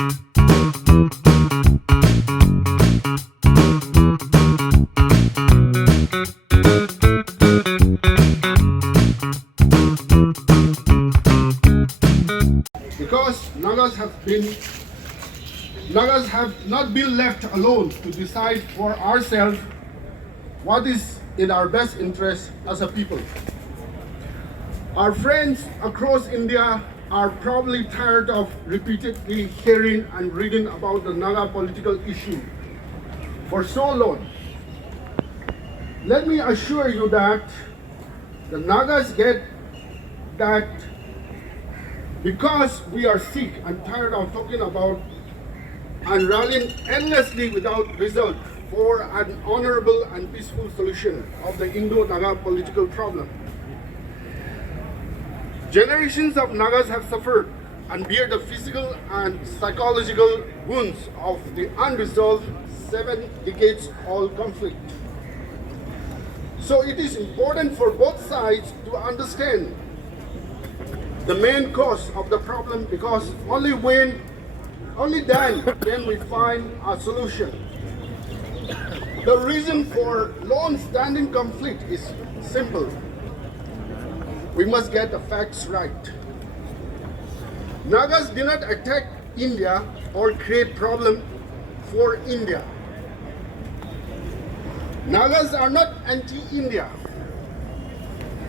Because Nagas have not been left alone to decide for ourselves what is in our best interest as a people. Our friends across India are probably tired of repeatedly hearing and reading about the Naga political issue for so long. Let me assure you that the Nagas get that because we are sick and tired of talking about and rallying endlessly without result for an honorable and peaceful solution of the Indo-Naga political problem. Generations of Nagas have suffered and bear the physical and psychological wounds of the unresolved 7 decades-old conflict. So it is important for both sides to understand the main cause of the problem, because only then can we find a solution. The reason for long-standing conflict is simple. We must get the facts right. Nagas did not attack India or create problem for India. Nagas are not anti-India.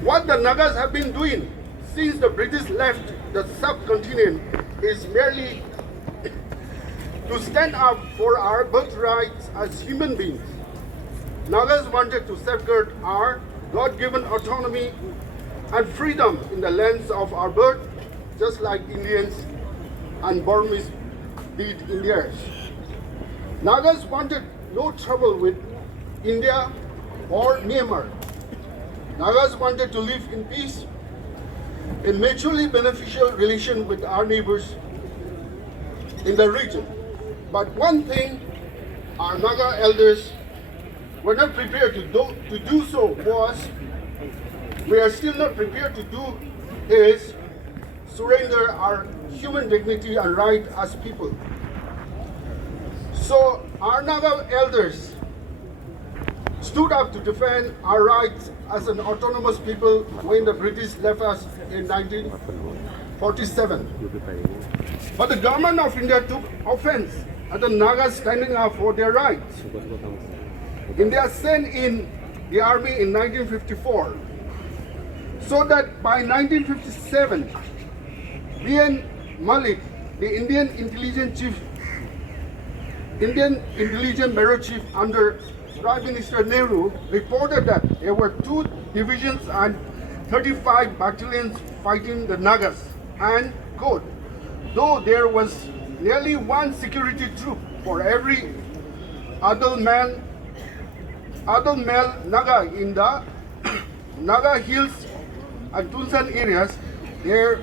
What the Nagas have been doing since the British left the subcontinent is merely to stand up for our birthrights as human beings. Nagas wanted to safeguard our God-given autonomy and freedom in the lands of our birth, just like Indians and Burmese did in theirs. Nagas wanted no trouble with India or Myanmar. Nagas wanted to live in peace, in mutually beneficial relation with our neighbors in the region. But one thing our Naga elders were not prepared to do so was, we are still not prepared to do, is surrender our human dignity and right as people. So our Naga elders stood up to defend our rights as an autonomous people when the British left us in 1947. But the government of India took offense at the Nagas standing up for their rights. India sent in the army in 1954, so that by 1957, B.N. Malik, the Indian intelligence bureau chief under Prime Minister Nehru, reported that there were 2 divisions and 35 battalions fighting the Nagas, and, quote, though there was nearly 1 security troop for every adult male Naga in the Naga Hills and Tunsan areas, there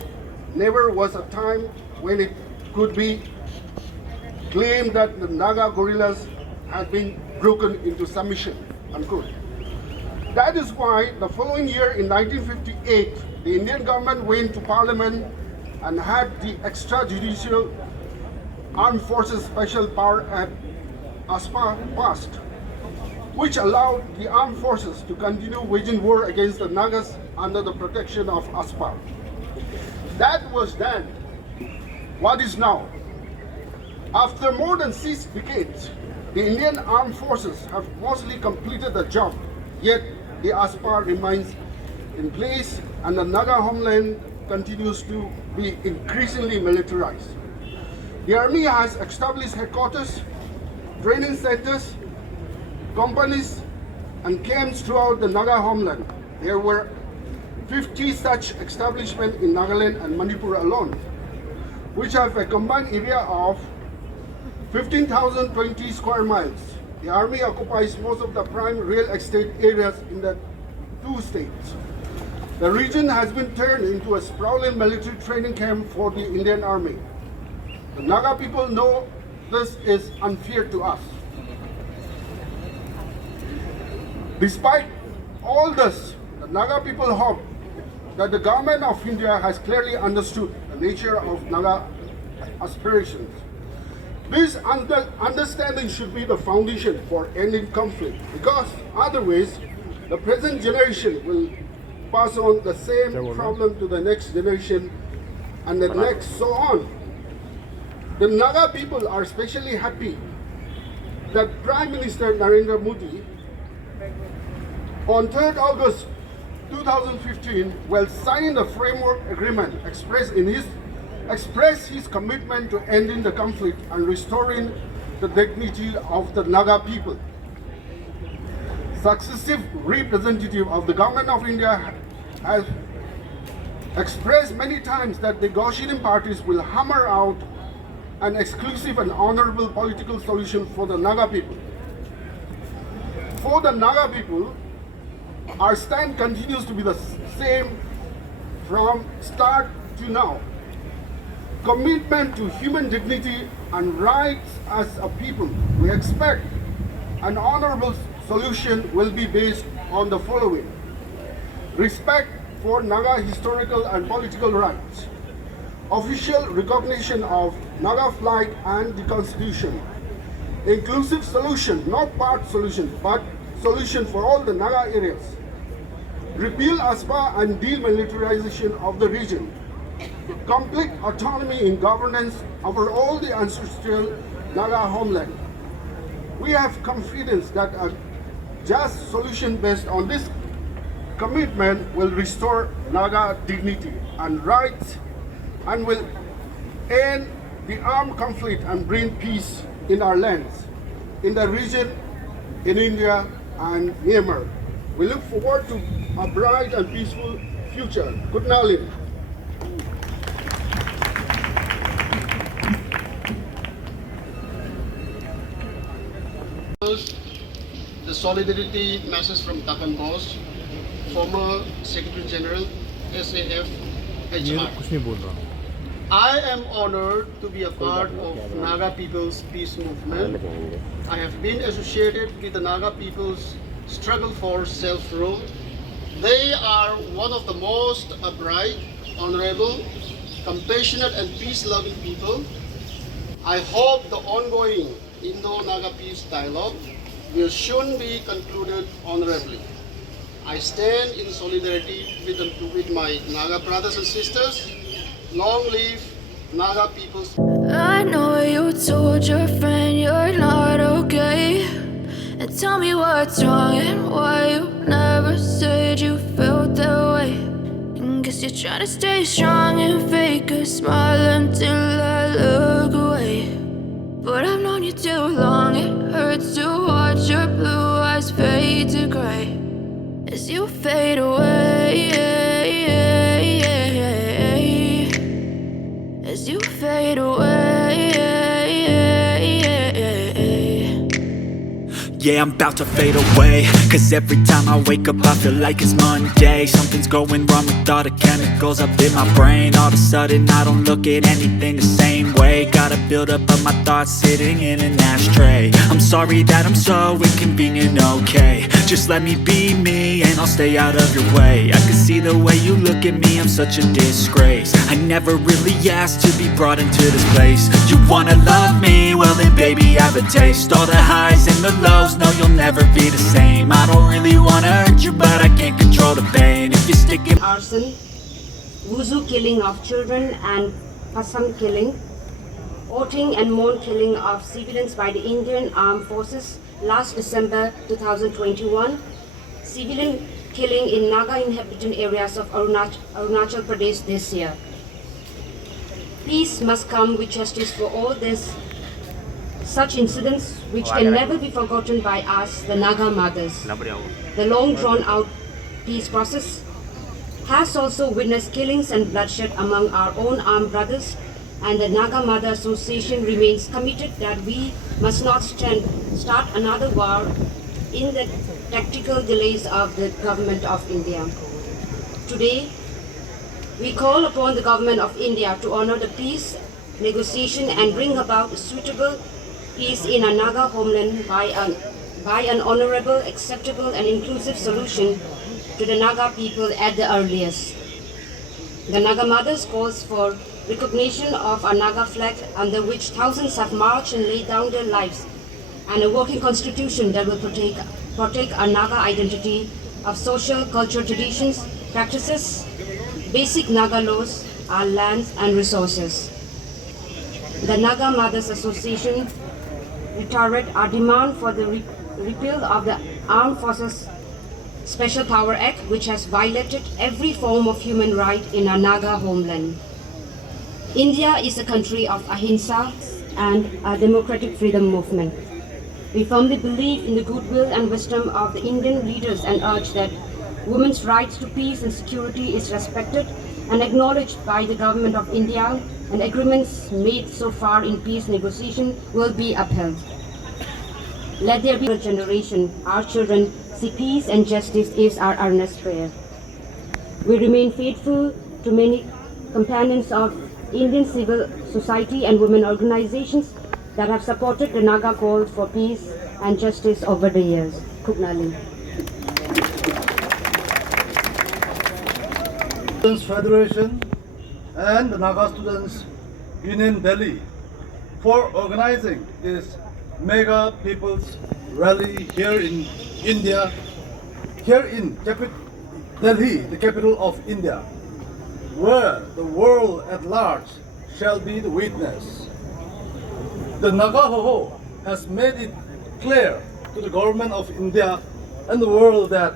never was a time when it could be claimed that the Naga guerrillas had been broken into submission, unquote. That is why the following year in 1958, the Indian government went to Parliament and had the extrajudicial Armed Forces Special Power Act ASPA passed, which allowed the armed forces to continue waging war against the Nagas under the protection of ASPA. That was then. What is now? After more than 6 decades, the Indian armed forces have mostly completed the job, yet the ASPA remains in place and the Naga homeland continues to be increasingly militarized. The army has established headquarters, training centers, companies, and camps throughout the Naga homeland. There were 50 such establishments in Nagaland and Manipur alone, which have a combined area of 15,020 square miles. The army occupies most of the prime real estate areas in the 2 states. The region has been turned into a sprawling military training camp for the Indian Army. The Naga people know this is unfair to us. Despite all this, the Naga people hope that the government of India has clearly understood the nature of Naga aspirations This understanding should be the foundation for ending conflict, because otherwise the present generation will pass on the same problem to the next generation and the next, so on. The Naga people are especially happy that Prime Minister Narendra Modi on 3rd August 2015, while signing the framework agreement, expressed his commitment to ending the conflict and restoring the dignity of the Naga people. Successive representative of the government of India has expressed many times that negotiating parties will hammer out an exclusive and honorable political solution for the Naga people. For the Naga people, our stand continues to be the same from start to now. Commitment to human dignity and rights as a people. We expect an honorable solution will be based on the following: respect for Naga historical and political rights, official recognition of Naga flag and the constitution, inclusive solution, not part solution, but solution for all the Naga areas, repeal ASPA and demilitarization of the region, complete autonomy in governance over all the ancestral Naga homeland. We have confidence that a just solution based on this commitment will restore Naga dignity and rights and will end the armed conflict and bring peace in our lands, in the region, in India and Myanmar. We look forward to a bright and peaceful future. Good night. The solidarity message from Tapan Boss, former Secretary General, SAF, HR. I am honored to be a part of Naga people's peace movement. I have been associated with the Naga people's struggle for self-rule. They are one of the most upright, honorable, compassionate and peace-loving people. I hope the ongoing Indo-Naga peace dialogue will soon be concluded honorably. I stand in solidarity with my Naga brothers and sisters. Long live Naga people's. I know you told your friend you're not okay, and tell me what's wrong and why you never said you felt that way. And guess you're trying to stay strong and fake a smile until I look away. But I've known you too long, it hurts to watch your blue eyes fade to gray as you fade away, as you fade away. Yeah, I'm about to fade away, cause every time I wake up I feel like it's Monday. Something's going wrong with all the chemicals up in my brain. All of a sudden I don't look at anything the same way. Gotta build up of my thoughts sitting in an ashtray. I'm sorry that I'm so inconvenient, okay. Just let me be me and I'll stay out of your way. I can see the way you look at me, I'm such a disgrace. I never really asked to be brought into this place. You wanna love me? Well then baby have a taste. All the highs and the lows, no you'll never be the same. I don't really wanna hurt you but I can't control the pain. If you're sticking arson, wuzu killing of children and pasam killing, Oting and Mon killing of civilians by the Indian Armed Forces last December 2021, civilian killing in Naga inhabited areas of Arunachal Pradesh this year. Peace must come with justice for all this. Such incidents, which can never be forgotten by us, the Naga mothers. The long drawn-out peace process has also witnessed killings and bloodshed among our own armed brothers, and the Naga Mother Association remains committed that we must not start another war in the tactical delays of the Government of India. Today, we call upon the Government of India to honor the peace negotiation and bring about a suitable peace in a Naga homeland by an honorable, acceptable and inclusive solution to the Naga people at the earliest. The Naga Mothers calls for recognition of our Naga flag under which thousands have marched and laid down their lives, and a working constitution that will protect our Naga identity of social, cultural traditions, practices, basic Naga laws, our lands and resources. The Naga Mothers Association reiterated our demand for the repeal of the Armed Forces Special Power Act, which has violated every form of human right in our Naga homeland. India is a country of ahimsa and a democratic freedom movement. We firmly believe in the goodwill and wisdom of the Indian leaders and urge that women's rights to peace and security is respected and acknowledged by the Government of India, and agreements made so far in peace negotiation will be upheld. Let there be a generation, our children, see peace and justice is our earnest prayer. We remain faithful to many companions of Indian civil society and women organizations that have supported the Naga call for peace and justice over the years. Kugnali. Students Federation and the Naga Students Union Delhi for organizing this mega people's rally here in India, here in Delhi, the capital of India, where the world at large shall be the witness. The Naga Ho has made it clear to the government of India and the world that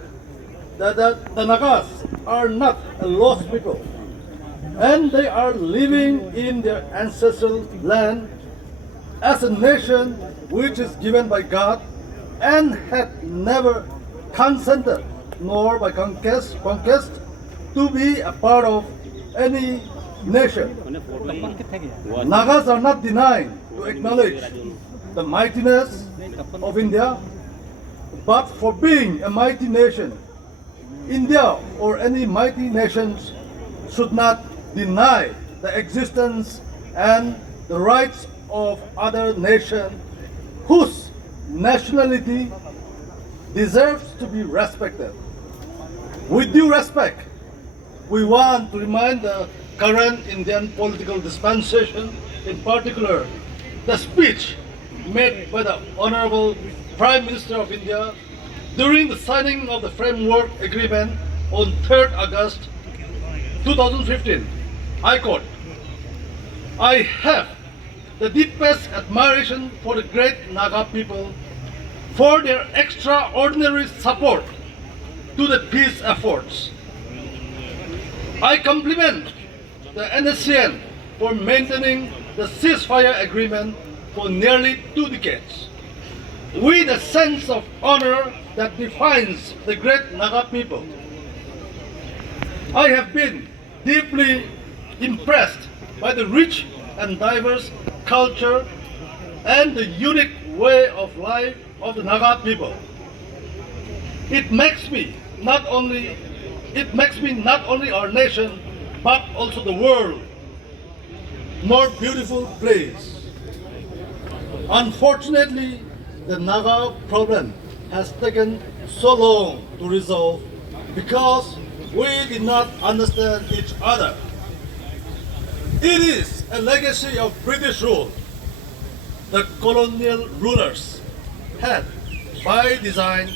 the Nagas are not a lost people, and they are living in their ancestral land as a nation which is given by God and had never consented nor by conquest to be a part of any nation. Nagas are not denying to acknowledge the mightiness of India, but for being a mighty nation, India or any mighty nations should not deny the existence and the rights of other nations whose nationality deserves to be respected. With due respect, we want to remind the current Indian political dispensation, in particular, the speech made by the Honorable Prime Minister of India during the signing of the Framework Agreement on 3rd August 2015. I quote, "I have the deepest admiration for the great Naga people for their extraordinary support to the peace efforts. I compliment the NSCN for maintaining the ceasefire agreement for nearly 2 decades. With a sense of honor that defines the great Naga people, I have been deeply impressed by the rich and diverse culture and the unique way of life of the Naga people. It makes me not only our nation, but also the world more beautiful place. Unfortunately, the Naga problem has taken so long to resolve because we did not understand each other. It is a legacy of British rule. The colonial rulers had, by design,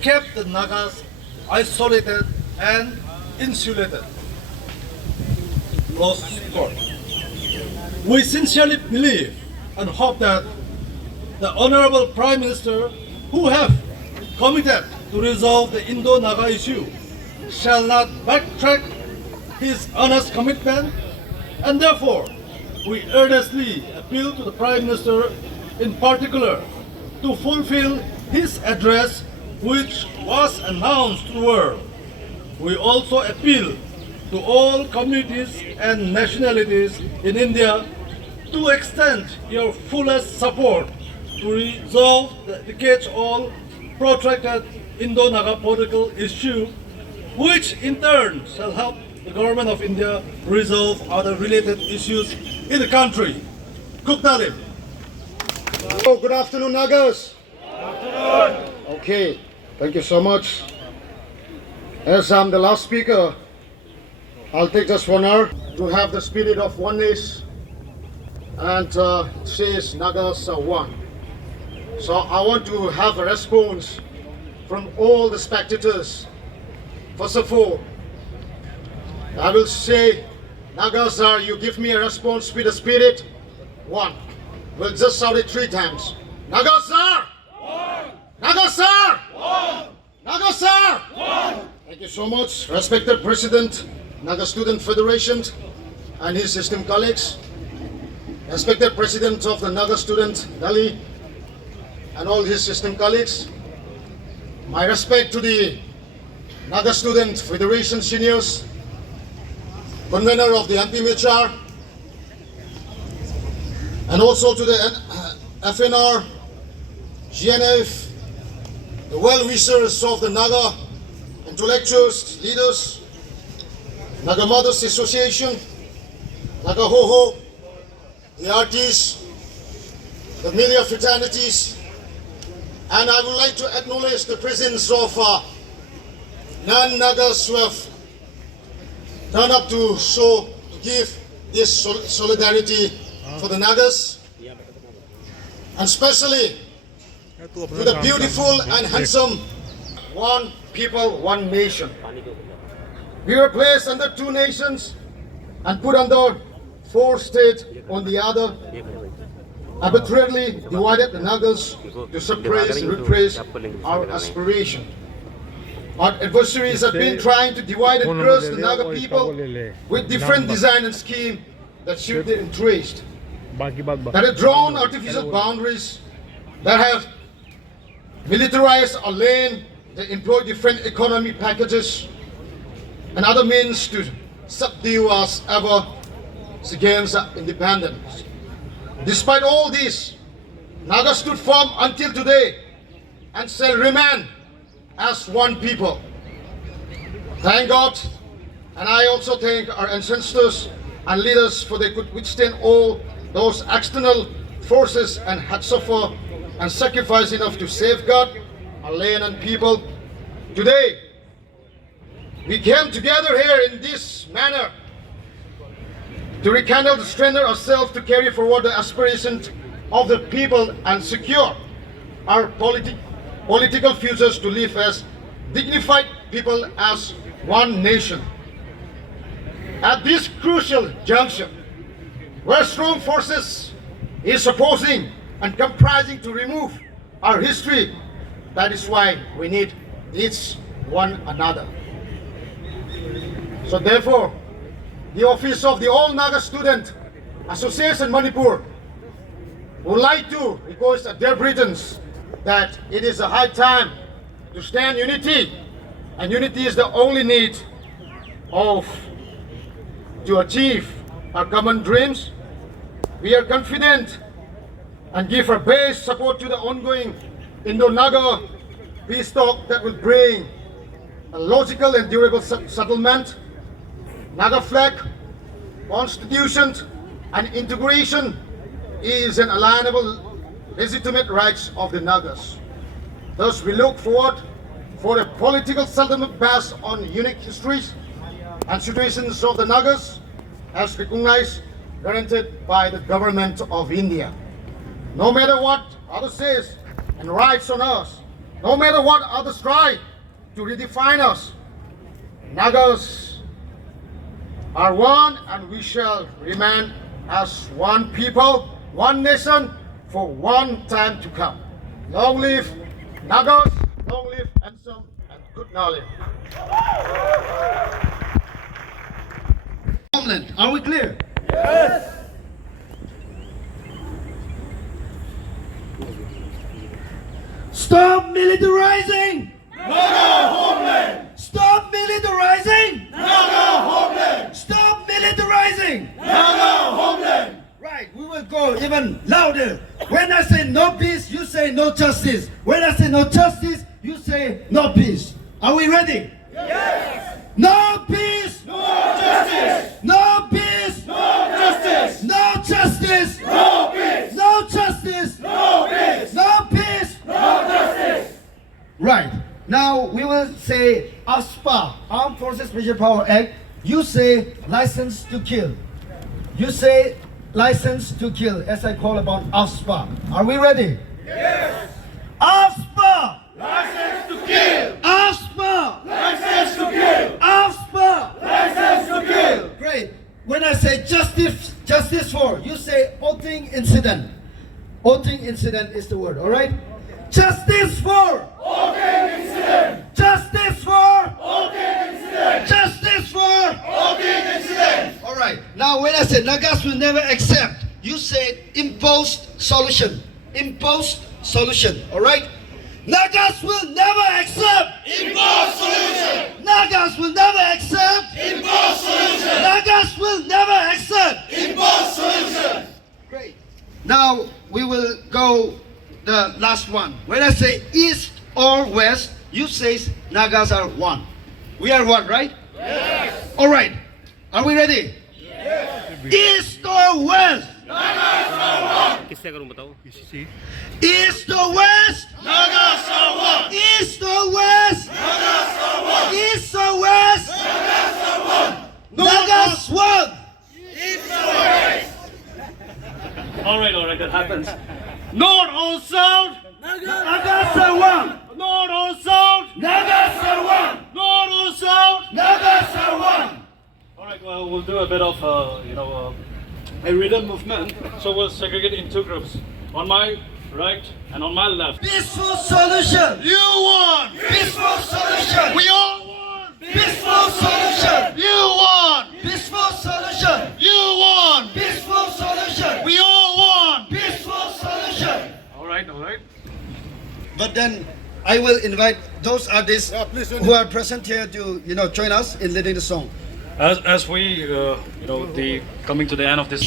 kept the Nagas isolated and insulated. Lost court. We sincerely believe and hope that the Honorable Prime Minister, who have committed to resolve the Indo-Naga issue, shall not backtrack his honest commitment, and therefore we earnestly appeal to the Prime Minister in particular to fulfill his address which was announced to the world. We also appeal to all communities and nationalities in India to extend your fullest support to resolve the decades-old protracted Indo-Naga political issue, which in turn shall help the government of India resolve other related issues in the country. Dalip. Oh, good afternoon, Nagas. Good afternoon. Okay, thank you so much. As I'm the last speaker, I'll take just 1 hour to have the spirit of oneness and says Nagas are one. So I want to have a response from all the spectators. First of all, I will say, Nagasar, you give me a response with the spirit. One. We'll just shout it 3 times. Nagasar! One! Nagasar! One! Nagasar! One! Thank you so much, respected President, Naga Student Federation and his esteemed colleagues, respected President of the Naga Student Delhi and all his esteemed colleagues. My respect to the Naga Student Federation seniors, convener of the MPMHR, and also to the FNR, GNF, the well-wishers of the Naga intellectuals, leaders, Naga Mothers Association, Naga Ho-Ho, the artists, the media fraternities, and I would like to acknowledge the presence of non-Nagas who have turned up to give this solidarity for the Nagas, and especially to the beautiful and handsome one people, one nation. We were placed under 2 nations and put under 4 states on the other, arbitrarily divided the Nagas to suppress and repress our aspiration. Our adversaries have been trying to divide and curse the Naga people with different design and scheme that suit their interest, that have drawn artificial boundaries, that have militarized our land, they employ different economy packages and other means to subdue us ever against independence. Despite all this, Naga stood firm until today and shall remain as one people. Thank God, and I also thank our ancestors and leaders for they could withstand all those external forces and had suffered and sacrificed enough to safeguard our land and people. Today, we came together here in this manner to rekindle the strength ourselves to carry forward the aspirations of the people and secure our political futures to live as dignified people as one nation. At this crucial juncture, where strong forces is opposing and comprising to remove our history, that is why we need each one another. So therefore, the office of the All Naga Student Association Manipur would like to request their Britons that it is a high time to stand unity, and unity is the only need to achieve our common dreams. We are confident and give our best support to the ongoing Indo-Naga peace talk that will bring a logical and durable settlement. Naga flag, constitution and integration is an alienable legitimate rights of the Nagas. Thus we look forward for a political settlement based on unique histories and situations of the Nagas as recognized, guaranteed by the government of India. No matter what others says and writes on us, no matter what others try to redefine us, Nagas are one and we shall remain as one people, one nation for one time to come. Long live Nagas, long live handsome and good knowledge. Homeland, are we clear? Yes. Stop militarizing! Naga homeland! Stop militarizing! Naga homeland! Stop militarizing! Naga homeland! Right, we will go even louder. When I say no peace, you say no justice. When I say no justice, you say no peace. Are we ready? Yes! No peace! No justice! No peace! No justice! No justice! No peace! No justice! No peace! No peace! No justice! Right. Now we will say ASPA, Armed Forces Special Power Act, you say license to kill. You say license to kill as I call upon AFSPA. Are we ready? Yes. AFSPA! License to kill! AFSPA! License to kill! AFSPA! License to kill! Great. When I say justice for, you say voting incident. Voting incident is the word, all right? Justice for! Voting incident! Justice for! Voting incident! Justice for! Voting incident! All right. Now, when I say Nagas will never accept, you say imposed solution. Imposed solution. All right. Nagas will never accept. Imposed solution! Nagas will never accept. Imposed solution! Nagas will never accept. Imposed solution! Great. Now we will go the last one. When I say east or west, you say Nagas are one. We are one, right? Yes! All right. Are we ready? Yes! East or west? Nagas are one! East or west? Nagas are one! East or west? Nagas are one! East or west? Nagas are one! Nagas one. East or west! Alright, that happens. North or south? Nagas are one. North or south? Nagas are one. North or south? Nagas are one. Alright, well, we'll do a bit of, a rhythm movement. So we'll segregate in two groups. On my right and on my left. Peaceful solution. You won! Peaceful solution. We all won! Peaceful solution. You won! Peaceful solution. You won! Peaceful solution. We all won! Peaceful solution. Alright. But then I will invite those artists who are present here to join us in leading the song. As we, coming to the end of this.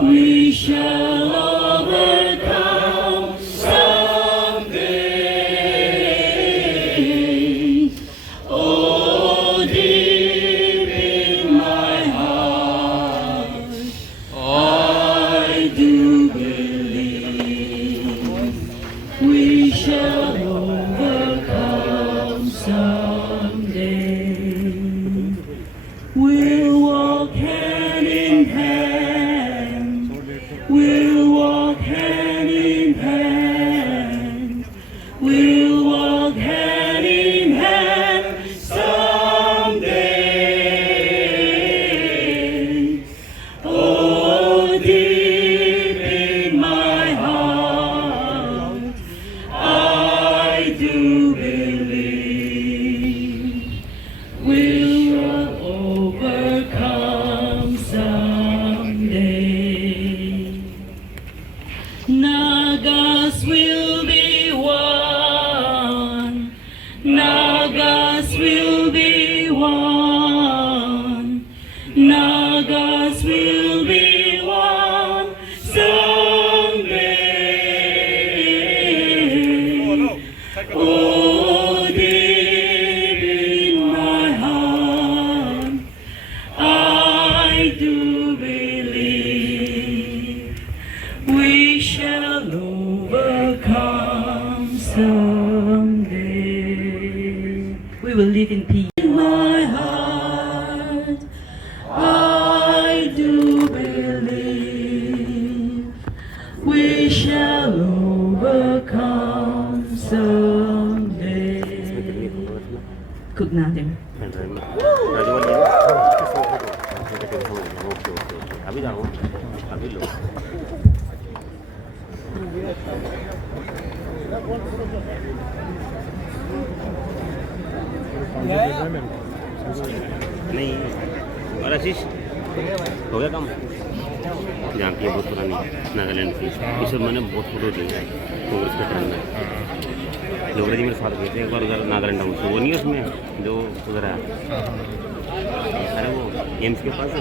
We shall overcome someday. Oh, deep in my heart, I do believe we shall overcome someday. We'll walk hand in hand. We'll walk hand in hand. We'll walk hand in hand someday. Oh, deep in my heart, I do believe we'll overcome someday. Nagas will be one. Nagas will be one. Nagas will be one someday. Oh, deep in my heart, I do believe we shall overcome someday. We will live in peace. In my heart, I do believe we shall overcome someday. Good night. नहीं और आशीष हो गया काम जहाँ की बहुत पुरानी नागालैंड की इस मैंने बहुत फोटो दी कांग्रेस के टाइम में लोग जी मेरे साथ गए थे एक बार उधर नागालैंड टाउन वो नहीं है उसमें जो उधर है अरे वो एम्स के पास है